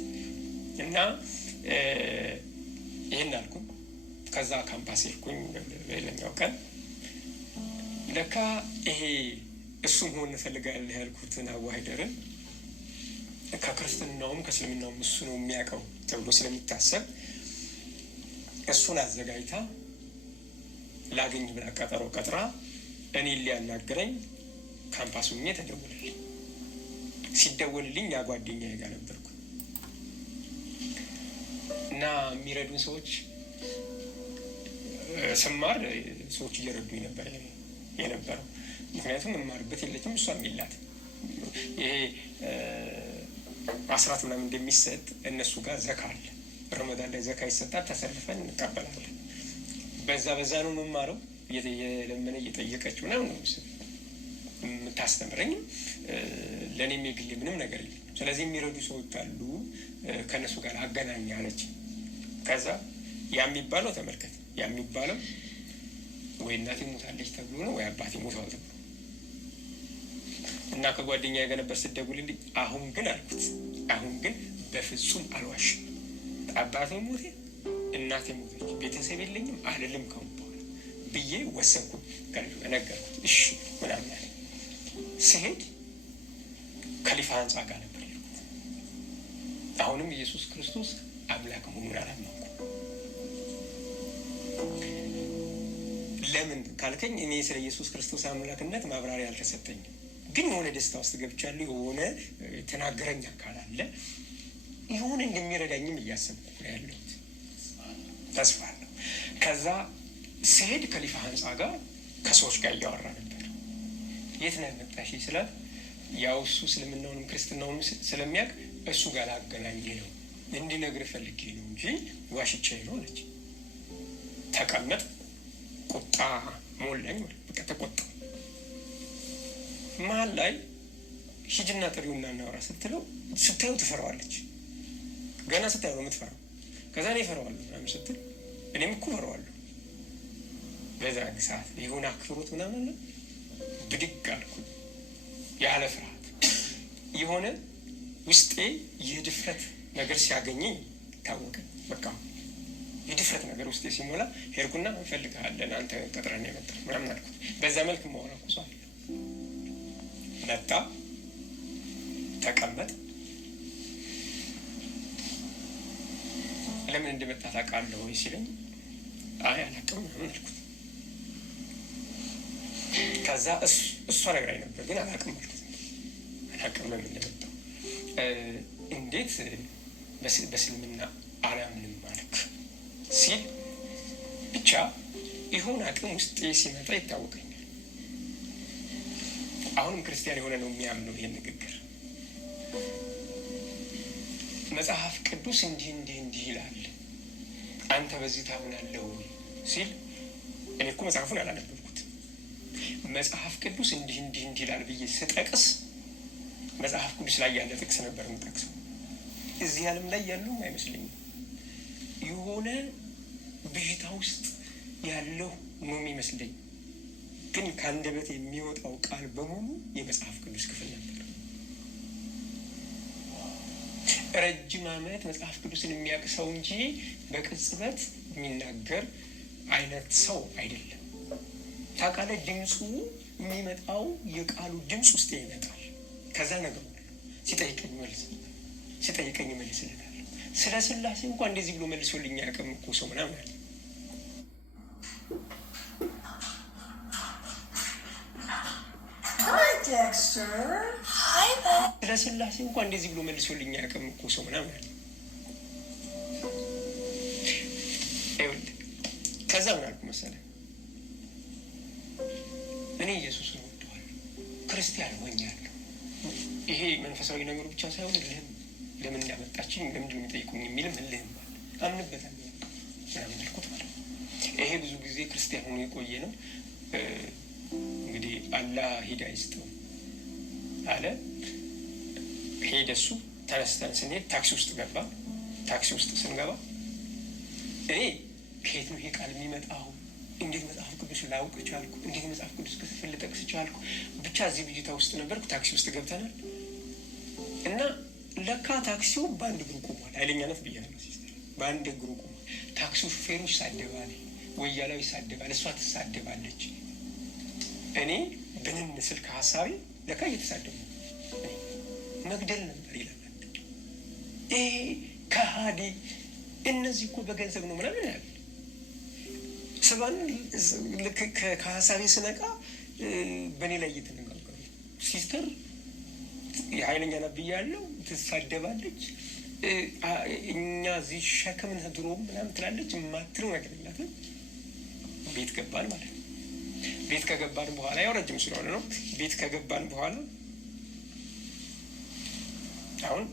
እና ይህን አልኩ። ከዛ ካምፓስ ሄድኩኝ። በሌላኛው ቀን ለካ ይሄ እሱ መሆን እፈልጋለሁ ያልኩትን አዋሂደርን ከክርስትናውም ከእስልምናውም እሱ ነው የሚያውቀው ተብሎ ስለሚታሰብ እሱን አዘጋጅታ ላገኝ ብላ ቀጠሮ ቀጥራ እኔን ሊያናግረኝ ካምፓስ ሆኜ ተደወለልኝ። ሲደወልልኝ ያ ጓደኛዬ ጋር ነበርኩ እና የሚረዱን ሰዎች ስማር ሰዎች እየረዱኝ ነበር የነበረው። ምክንያቱም የማርበት የለችም እሷም የላት። ይሄ አስራት ምናምን እንደሚሰጥ እነሱ ጋር ዘካ አለ። ረመዳን ላይ ዘካ ይሰጣል። ተሰልፈን እንቀበላለን። በዛ ነው የምማረው። የለመነ እየጠየቀች ምናምን ነው የምታስተምረኝም። ለእኔም የግሌ ምንም ነገር የለም። ስለዚህ የሚረዱ ሰዎች አሉ፣ ከእነሱ ጋር አገናኝ አለች። ከዛ ያ የሚባለው ተመልከት፣ ያ የሚባለው ወይ እናቴ ሞታለች ተብሎ ነው ወይ አባቴ ሞተዋል ተብሎ እና ከጓደኛዬ ጋር ነበር ስደውልልኝ። አሁን ግን አልኩት፣ አሁን ግን በፍጹም አልዋሽም። አባቴ ሞቴ እናቴ ሞተች ቤተሰብ የለኝም አልልም ከሆን በኋላ ብዬ ወሰንኩ። ነገርኩት። እሺ ምናምን ያለ ስሄድ ከሊፋ ህንፃ ጋር ነበር የሄድኩት። አሁንም ኢየሱስ ክርስቶስ አምላክ መሆኑን አላመንኩም። ለምን ካልከኝ እኔ ስለ ኢየሱስ ክርስቶስ አምላክነት ማብራሪያ አልተሰጠኝም። ግን የሆነ ደስታ ውስጥ ገብቻለሁ። የሆነ ተናገረኝ አካል አለ። የሆነ እንደሚረዳኝም እያሰብኩ ያለሁት ተስፋ አለሁ። ከዛ ስሄድ ከሊፋ ህንፃ ጋር ከሰዎች ጋር እያወራ ነበር። የት ነው መጣሽ ስላት፣ ያው እሱ እስልምናውንም ክርስትናውንም ስለሚያውቅ እሱ ጋር ላገናኝ ነው እንዲነግርህ ፈልጌ ነው እንጂ ዋሽቼ ነው አለች። ተቀመጥ። ቁጣ ሞላኝ። በቃ ተቆጣ። መሀል ላይ ሂጅና ጥሪውና እናውራ ስትለው ስታዩ ትፈራዋለች። ገና ስታዩ ነው የምትፈራው። ከዛ እኔ እፈራዋለሁ ምናምን ስትል እኔም እኮ እፈራዋለሁ። በዛ ሰዓት የሆነ አክብሮት ምናምን አለ። ብድግ አልኩ ያለ ፍርሃት። የሆነ ውስጤ የድፍረት ነገር ሲያገኘኝ ታወቀ። በቃ የድፍረት ነገር ውስጤ ሲሞላ ሄድኩና እንፈልግሃለን አንተ ቀጥረን የመጣ ምናምን አልኩት። በዛ መልክ መሆን አኩሷል። መጣ፣ ተቀመጥ። ለምን እንደመጣ ታውቃለህ ወይ ሲለኝ አይ አላውቅም ምናምን አልኩት። ከዛ እሷ ነግራኝ ነበር ግን አላውቅም አልኩት። አላውቅም ለምን እንደመጣው። እንዴት በእስልምና አላምንም አልክ ሲል ብቻ ይሁን አቅም ውስጥ ሲመጣ ይታወቀኛል። አሁንም ክርስቲያን የሆነ ነው የሚያምነው ይሄን ንግግር። መጽሐፍ ቅዱስ እንዲህ ይላል፣ አንተ በዚህ ታምናለህ ወይ ሲል እኔ እኮ መጽሐፉን አላነበብኩት። መጽሐፍ ቅዱስ እንዲህ ይላል ብዬ ስጠቅስ መጽሐፍ ቅዱስ ላይ ያለ ጥቅስ ነበር የምጠቅሰው። እዚህ ዓለም ላይ ያለውም አይመስለኝም። የሆነ ብዥታ ውስጥ ያለው ነው የሚመስለኝ። ግን ከአንደበት የሚወጣው ቃል በሙሉ የመጽሐፍ ቅዱስ ክፍል ነበር። ረጅም ዓመት መጽሐፍ ቅዱስን የሚያውቅ ሰው እንጂ በቅጽበት የሚናገር አይነት ሰው አይደለም። ታውቃለህ፣ ድምፁ የሚመጣው የቃሉ ድምፅ ውስጥ ይመጣል። ከዛ ነገሩ ሲጠይቀኝ መልስለታል። ስለ ስላሴ እንኳን እንደዚህ ብሎ መልሶልኝ አያውቅም እኮ ሰው ምናምን አለ። ስለ ስላሴ እንኳን እንደዚህ ብሎ መልሶልኝ አያውቅም እኮ ሰው ምናምን አለ። ከዛ ምን አልኩ መሰለህ? እኔ ኢየሱስን እወደዋለሁ፣ ክርስቲያን ሆኛለሁ። ይሄ መንፈሳዊ ነገሩ ብቻ ሳይሆን ለምን እንዳመጣችኝ ለምንድን የሚጠይቁኝ የሚልም እልህም አለ። አምንበታለሁ ምናምን አልኩት ማለት ነው። ይሄ ብዙ ጊዜ ክርስቲያን ሆኖ የቆየ ነው። እንግዲህ አላህ ሂዳ ይስጠው አለ። ሄደ እሱ። ተነስተን ስንሄድ ታክሲ ውስጥ ገባ። ታክሲ ውስጥ ስንገባ እኔ ከየት ነው ይሄ ቃል የሚመጣው? እንዴት መጽሐፍ ቅዱስ ላውቅ ቻልኩ? እንዴት መጽሐፍ ቅዱስ ክፍል ልጠቅስ ቻልኩ? ብቻ እዚህ ብጅታ ውስጥ ነበርኩ። ታክሲ ውስጥ ገብተናል እና ለካ ታክሲው በአንድ እግሩ ቆሟል። ኃይለኛነት ብያለሁ ሲስተር፣ በአንድ እግሩ ቆሟል። ታክሲው ሹፌሩ ይሳደባል፣ ወያላው ይሳደባል፣ እሷ ትሳደባለች። እኔ ብንን ስል ከሀሳቤ ለካ እየተሳደቡ መግደል ነበር ይላል። ይሄ ከሃዲ፣ እነዚህ እኮ በገንዘብ ነው ምናምን ያለ ስባን ልክ ከሀሳቤ ስነቃ በእኔ ላይ እየተነጋገሩ ሲስተር የኃይለኛ ነብይ ያለው ትሳደባለች፣ እኛ እዚህ ሸክምን ድሮ ምናምን ትላለች፣ የማትለው ነገር የላትም። ቤት ገባን ማለት ነው። ቤት ከገባን በኋላ ያው ረጅም ስለሆነ ነው። ቤት ከገባን በኋላ አሁን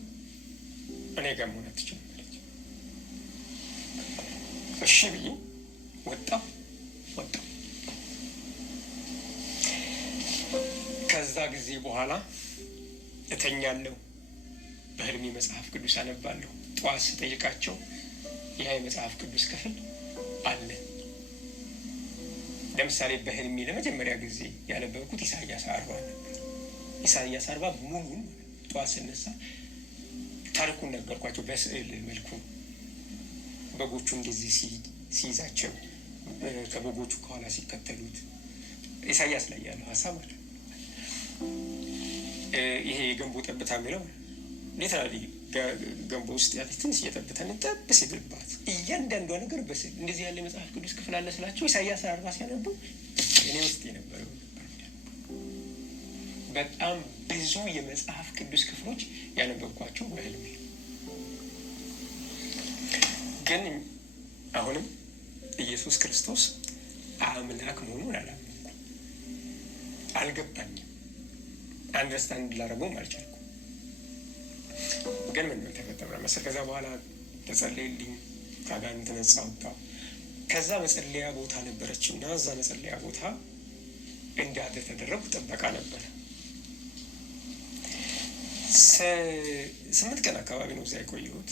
እኔ ጋር መሆን አትችልም ማለት እሺ ብዬ ወጣሁ። ከዛ ጊዜ በኋላ እተኛለሁ። በህልሜ መጽሐፍ ቅዱስ አነባለሁ። ጠዋት ስጠይቃቸው ይህ የመጽሐፍ ቅዱስ ክፍል አለ። ለምሳሌ በህልሜ ለመጀመሪያ ጊዜ ያነበብኩት ኢሳያስ 40 ነበር። ኢሳያስ 40 ሙሉን ጠዋት ስነሳ ታሪኩን ነገርኳቸው በስዕል መልኩ። በጎቹ እንደዚህ ሲይዛቸው ከበጎቹ ከኋላ ሲከተሉት ኢሳያስ ላይ ያለው ሀሳብ አለ። ይሄ የገንቦ ጠብታ የሚለው ሊትራሊ ገንቦ ውስጥ ያለች ትንሽ እየጠብታን ጠብ ሲልባት እያንዳንዷ ነገር በስዕል እንደዚህ ያለ መጽሐፍ ቅዱስ ክፍል አለ ስላቸው ኢሳያስ 40 ሲያነቡ እኔ ውስጥ የነበረው በጣም ብዙ የመጽሐፍ ቅዱስ ክፍሎች ያነበብኳቸው በህልሜ። ግን አሁንም ኢየሱስ ክርስቶስ አምላክ መሆኑን አላመንኩም፣ አልገባኝም፣ አንደርስታንድ ላደረገውም አልቻልኩም። ግን ምን ተፈጠረ መሰለህ? ከዛ በኋላ ተጸለየልኝ፣ ከአጋንንት ነፃ ወጣሁ። ከዛ መጸለያ ቦታ ነበረች እና እዛ መጸለያ ቦታ እንዳድር ተደረጉ። ጥበቃ ነበረ። 8 ቀን አካባቢ ነው እዚያ የቆየሁት።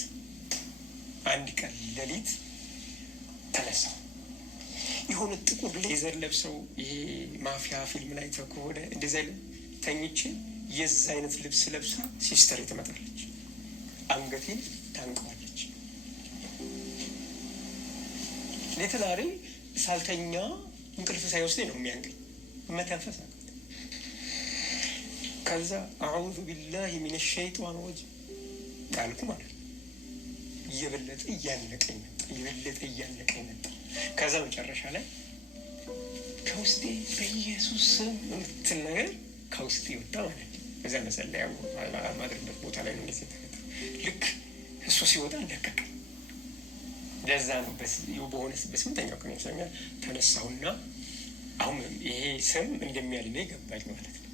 አንድ ቀን ሌሊት ተነሳሁ። የሆነ ጥቁር ሌዘር ለብሰው ይሄ ማፊያ ፊልም ላይ ከሆነ እንደዚ አይነት ተኝቼ የዛ አይነት ልብስ ለብሳ ሲስተር ትመጣለች። አንገቴን ታንቀዋለች። ሌትላሪ ሳልተኛ እንቅልፍ ሳይወስደኝ ነው የሚያንቀኝ። መተንፈስ አቃተኝ። ከዛ አዑዙ ቢላሂ ሚነ ሸይጧን ረጂም ቃልኩ ማለት ነው። እየበለጠ እያነቀኝ መጣ። ከዛ መጨረሻ ላይ ከውስጤ በኢየሱስ ስም የምትል ነገር ከውስጤ ወጣ ማለት ነው። በዛ መጸለያ ማድረግበት ቦታ ላይ ነው እንደዚህ ተከታ። ልክ እሱ ሲወጣ ለቀቀ። ለዛ ነው በሆነ በስምንተኛው ቀን ይመስለኛል ተነሳሁና አሁን ይሄ ስም እንደሚያድነኝ ገባኝ ማለት ነው።